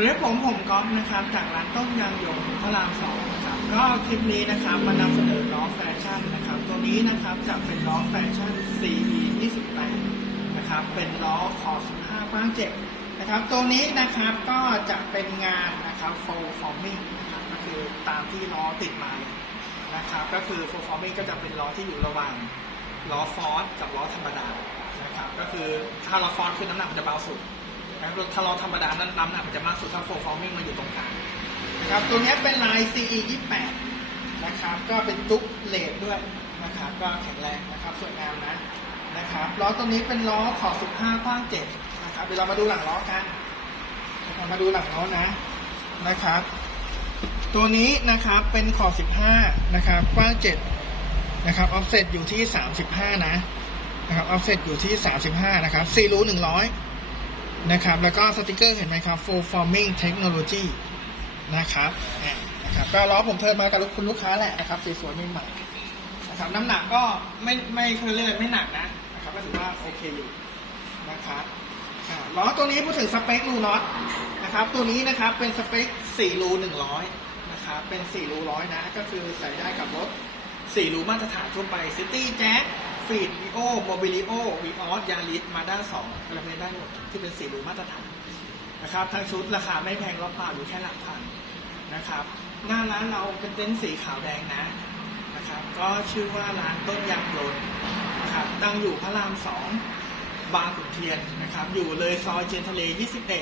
วัสดีครับผมผมก๊อฟนะครับจากร้านต้มยางยงพระรามสองนะครับก็คลิปนี้นะครับมานำเสนอล้อแฟชั่นนะครับ ตัวนี้นะครับจะเป็นล้อแฟชั่น CE 28นะครับเป็นล้อขอบ15กว้าง7นะครับตัวนี้นะครับก็จะเป็นงานนะครับ full forming นะครับก็คือตามที่ล้อติดมานะครับก็คือ full forming ก็จะเป็นล้อที่อยู่ระหว่างล้อฟอร์สกับล้อธรรมดานะครับก็คือถ้าล้อฟอร์สคือน้ำหนักมันจะเบาสุด นะครับถ้าเราธรรมดานั้นน้ำหนักมันจะมากสุดถ้าโฟร์ฟอร์มิ่งมาอยู่ตรงกลางนะครับตัวนี้เป็นลาย CE 28นะครับก็เป็นตุ๊กเลดด้วยนะครับก็แข็งแรงนะครับสวยงามนะนะครับล้อตัวนี้เป็นล้อขอบ15กว้าง7นะครับเดี๋ยวเรามาดูหลังล้อกันนะครับมาดูหลังล้อนะนะครับตัวนี้นะครับเป็นขอบ15นะครับกว้าง7นะครับออฟเซตอยู่ที่ 35 นะนะครับออฟเซตอยู่ที่ 35 นะครับ4รู100 นะครับ แล้วก็สติกเกอร์เห็นไหมครับ full forming technology นะครับอะนะครับ ก็ล้อผมเทิร์นมากับคุณลูกค้าแหละนะครับ สวยๆใหม่ๆนะครับ น้ำหนักก็ไม่ไม่เคยเรียกไม่หนักนะนะครับก็ถือว่าโอเคอยู่นะครับล้อตัวนี้พูดถึงสเปครูน็อตนะครับ ตัวนี้นะครับเป็นสเปค4รู100นะครับเป็น4รูร้อยนะ ก็คือใส่ได้กับรถ4รูมาตรฐานทั่วไป City Jack ฟีดวีโอโมบิลิโอวีออสยาริสมาด้าสองอะไรไม่ได้หมดที่เป็น4รูมาตรฐานนะครับทั้งชุดราคาไม่แพงรอบเปล่าอยู่แค่หลักพันนะครับ หน้าร้านเราเป็นเต็นท์สีขาวแดงนะนะครับ ก็ชื่อว่าร้านต้นยางยนต์นะครับตั้งอยู่พระรามสองบางขุนเทียนนะครับ อยู่เลยซอยเจนทะเล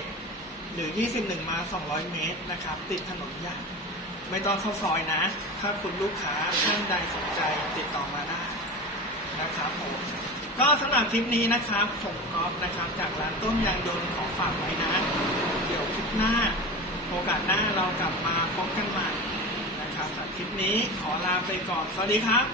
21 หรือ 21 มา 200 เมตรนะครับ ติดถนนใหญ่ไม่ต้องเข้าซอยนะ ถ้าคุณลูกค้าท่านใดสนใจติดต่อมาได้ นะครับผมก็สำหรับคลิปนี้นะครับผมก๊อฟนะครับจากร้านต้มยางยนขอฝากไว้นะ เดี๋ยวคลิปหน้า โอกาสหน้าเรากลับมาพบกันใหม่นะครับสำหรับคลิปนี้ขอลาไปก่อน สวัสดีครับ